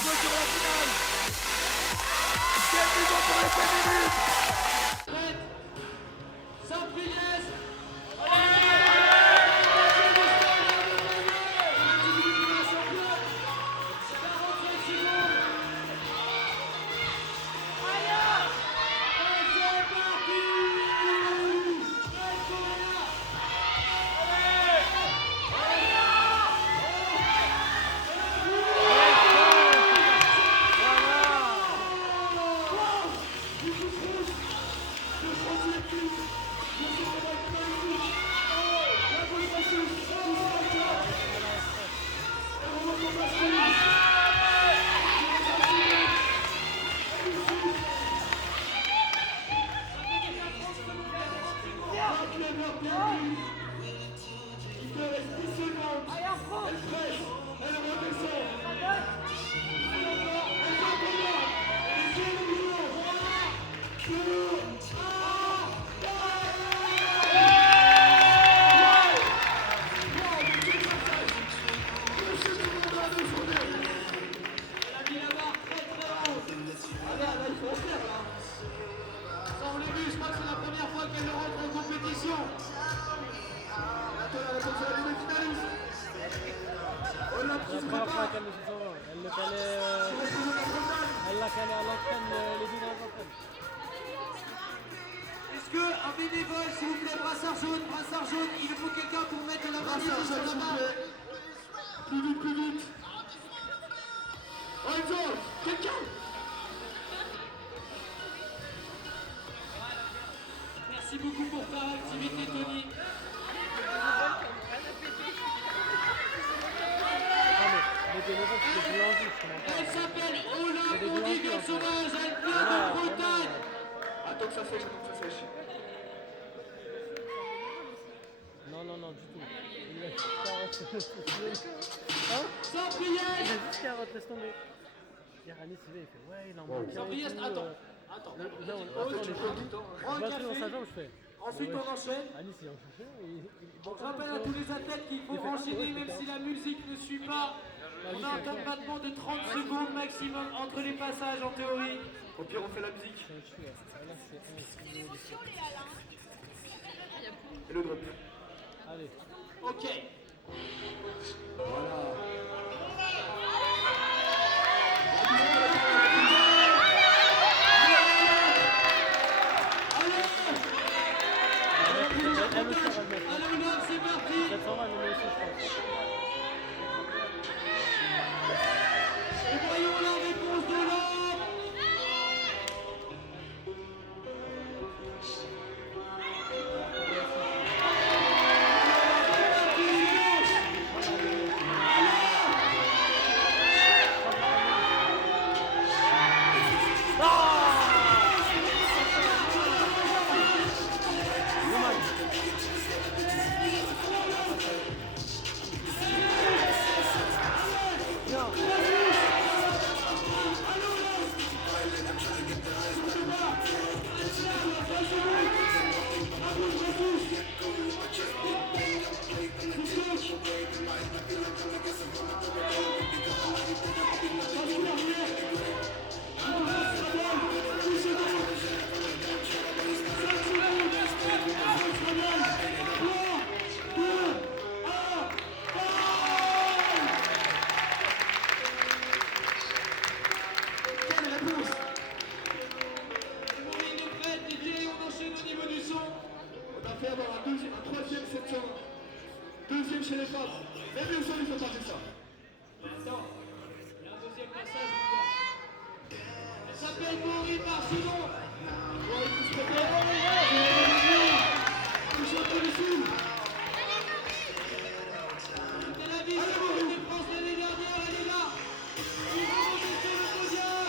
jouer sur la finale. Quel niveau pour les féminines. Prête. Saint-Priest. Est-ce qu'un bénévole, s'il vous plaît, brassard jaune, il faut quelqu'un pour mettre la brassard sur la main. Plus vite, plus vite. Enzo, quelqu'un. Merci beaucoup pour ta activité, Tony. Elle s'appelle Ola Bondigue Sauvage, elle vient de Bretagne. Attends que ça sèche, attends que ça sèche. Non, du tout. Il a Saint-Priest. juste carotte, laisse tomber. Yanis, il fait, ouais, il en manque. Saint-Priest, attends. Prends le café dans sa jambe, je fais. Ensuite, on enchaîne. Anis, il en cherche. Donc, je rappelle à tous les athlètes qu'il faut enchaîner même si la musique ne suit pas. On a un temps de battement de 30 secondes maximum entre les passages en théorie. Au pire, on fait la musique. Et le drop. Allez. Ok. Voilà. Allez, Ola, c'est parti. 720, mais aussi, je pense. Et voyons la réponse d'Ola. Deuxième chez les femmes. Mais bien sûr, il ne faut pas faire ça. Attends, il y a un deuxième passage, mon gars. Elle s'appelle Maureen Marcelon. Ouais, il se prépare. Touche un peu dessus. Elle a dit championne de France l'année dernière, elle est là. Il va monter sur le podium.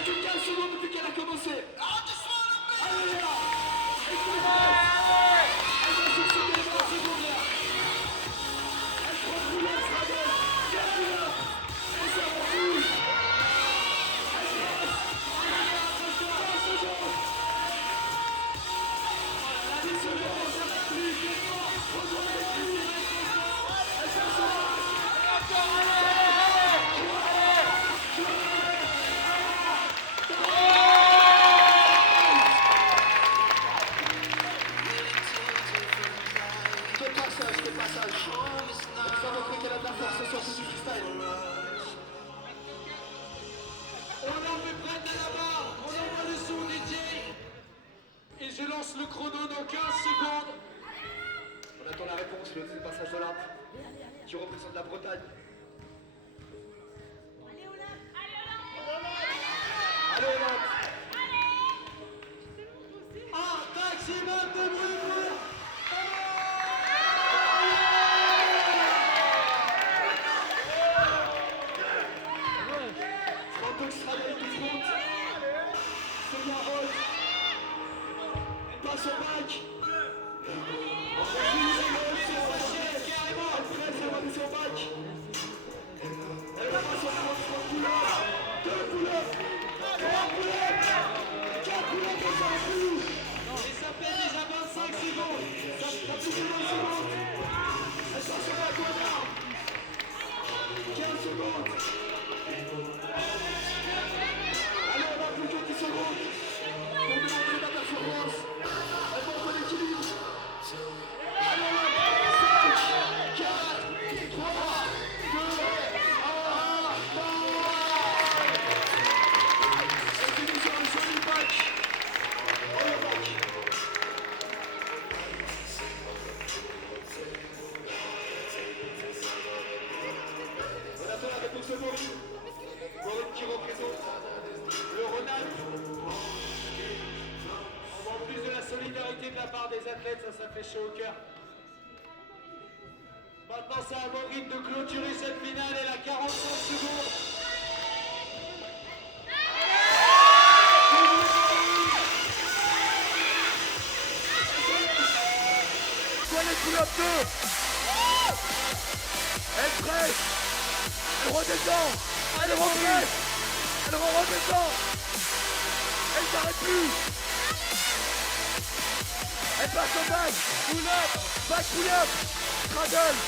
fait que 15 secondes depuis qu'elle a commencé. Allez là. Elle va sur ce débat. Elle prend Poulet, Stradel. Pierre Poulet. Elle s'en va fouille. Elle passe. 15 secondes. 10 secondes, ça va plus. Rejoins les filles. Elle s'en sort. De passage. Ça va montrer qu'elle a de la force sur ce freestyle. On en met prête à la barre, on envoie le son DJ. Et je lance le chrono dans 15 secondes. On attend la réponse, le deuxième passage de l'arbre qui représente la Bretagne. Allez Olympe. Un maximum de bruit pour Franco Stradel qui se monte. Sonia Holt. Elle passe au bac. Elle presse, elle va sur le bac. Elle va passer au front, 3 couleurs. 2 couleurs. 3 couleurs. 4 couleurs comme ça, plus. Et ça fait déjà 25 secondes. Ça fait plus que 20 secondes. Elle passe au bac au bas. 15 secondes. Allez, on a plus que 10 secondes. Pour démontrer la performance. Elle montre l'équilibre. Allez, on a 5, 4, 3, 2, 1, et finit sur le joli bac. On le bac. On attend la réponse de Maureen. Maureen qui représente le Rhône-Alpes. En plus de la solidarité de la part des athlètes, ça fait chaud au cœur. Maintenant, c'est à Maureen de clôturer cette finale. Elle a 45 secondes. Soyez couleur 2. Elle presse. Elle redescend. Elle represse. Elle redescend. Elle s'arrête plus. Elle passe au bac. Pull-up. Back pull-up. Straddle.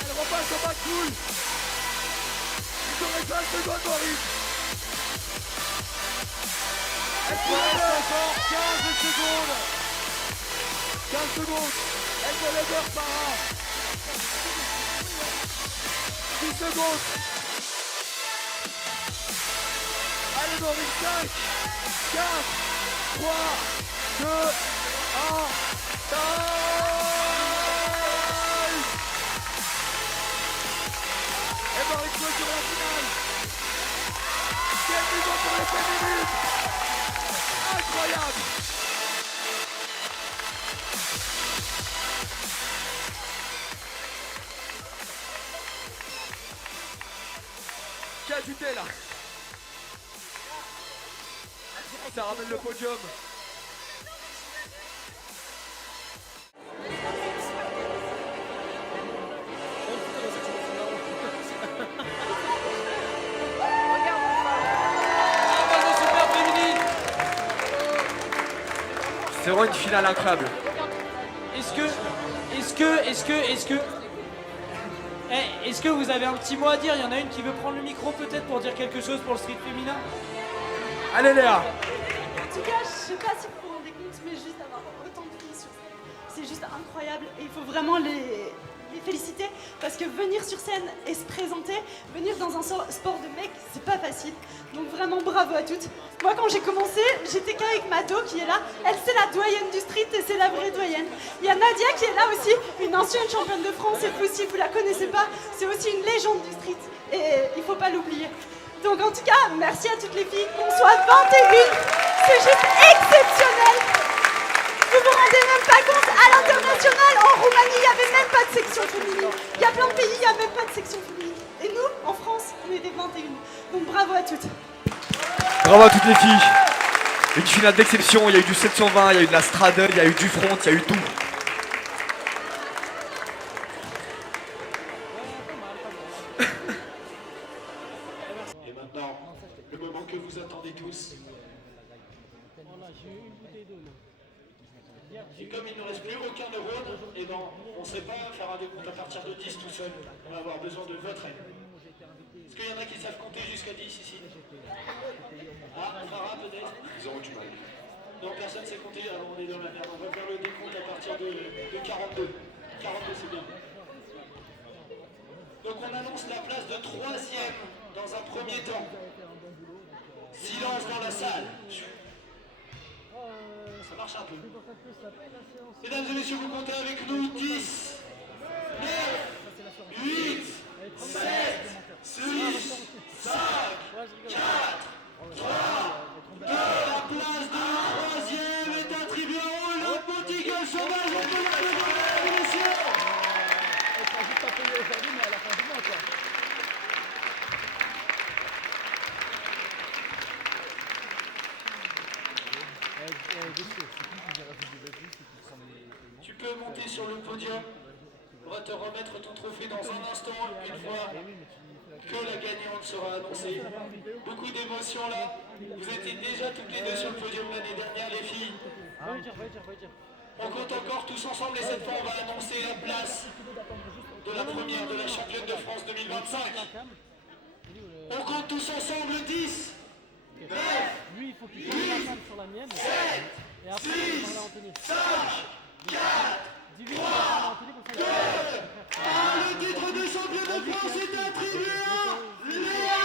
Elle repasse au back pull. Il te reste 20 secondes, Maurice. Elle presse encore 15 secondes. 15 secondes. Elle fait le beurre par an. 10 secondes. Allez Maurice, 5, 4, 3, 2, 1, time. Et Maurice clôture la finale. Quel niveau pour les féminines. Incroyable. Qui a ajouté là? Ça ramène le podium. C'est vraiment une finale incroyable. Est-ce que vous avez un petit mot à dire? Il y en a une qui veut prendre le micro peut-être pour dire quelque chose pour le street féminin? Allez Léa. En tout cas, je sais pas si vous vous rendez compte, mais juste avoir autant de filles sur scène, c'est juste incroyable et il faut vraiment les féliciter parce que venir sur scène et se présenter, venir dans un sport de mec, c'est pas facile. Donc vraiment bravo à toutes. Moi quand j'ai commencé, j'étais qu'avec Mado qui est là. Elle c'est la doyenne du street et c'est la vraie doyenne. Il y a Nadia qui est là aussi, une ancienne championne de France et vous si vous la connaissez pas, c'est aussi une légende du street et il faut pas l'oublier. Donc en tout cas, merci à toutes les filles, qu'on soit 21, c'est juste exceptionnel. Vous vous rendez même pas compte, à l'international, en Roumanie, il n'y avait même pas de section féminine. Il y a plein de pays, il n'y a même pas de section féminine. Et nous, en France, on est des 21. Donc bravo à toutes. Bravo à toutes les filles. Une finale d'exception, il y a eu du 720, il y a eu de la straddle, il y a eu du front, il y a eu tout. Et maintenant, le moment que vous attendez tous. Voilà, j'ai eu une bouteille d'eau. Et comme il ne reste plus aucun neurone, et ben, on ne sait pas faire un décompte à partir de 10 tout seul. On va avoir besoin de votre aide. Est-ce qu'il y en a qui savent compter jusqu'à 10 ici? Ah, Farah peut-être? Ils auront du mal. Non, personne ne sait compter, alors on est dans la merde. On va faire le décompte à partir de 42. 42, c'est bien. Donc on annonce la place de 3e dans un premier temps. Silence dans la salle. Ça marche un peu. Mesdames et messieurs, vous comptez avec nous. 10, 9, 8, 7, 6, 5, 4, 3, 2, la place de 3e est attribuée au petit gueule sauvage. On peut l'applaudir, mesdames et messieurs. Elle sera juste pas payée aujourd'hui, mais à la fin du mois, quoi. Tu peux monter sur le podium. On va te remettre ton trophée dans un instant, une fois que la gagnante sera annoncée. Beaucoup d'émotions là. Vous étiez déjà toutes les deux sur le podium l'année dernière, les filles. Va le dire, va le dire, va le dire. On compte encore tous ensemble et cette fois on va annoncer la place de la première de la championne de France 2025. On compte tous ensemble 10, 9, Lui, il faut qu'il fasse la salle sur la mienne. 7, Et après, il va parler à 6, Anthony. 5, 4, Dis-lui, il va parler à Anthony comme ça. 1. Le titre de champion de France est attribué à Léa.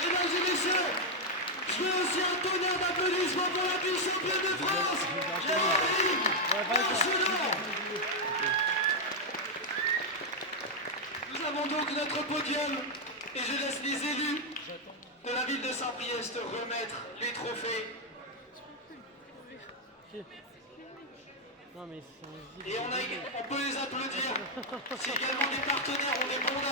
Mesdames et messieurs, je veux aussi un tonnerre d'applaudissements pour la vice-championne de France, Léa Marcelin. Nous avons donc notre podium et je laisse les élus de la ville de Saint-Priest remettre les trophées. Non, mais c'est un Et on peut les applaudir. Si également des partenaires ont des bons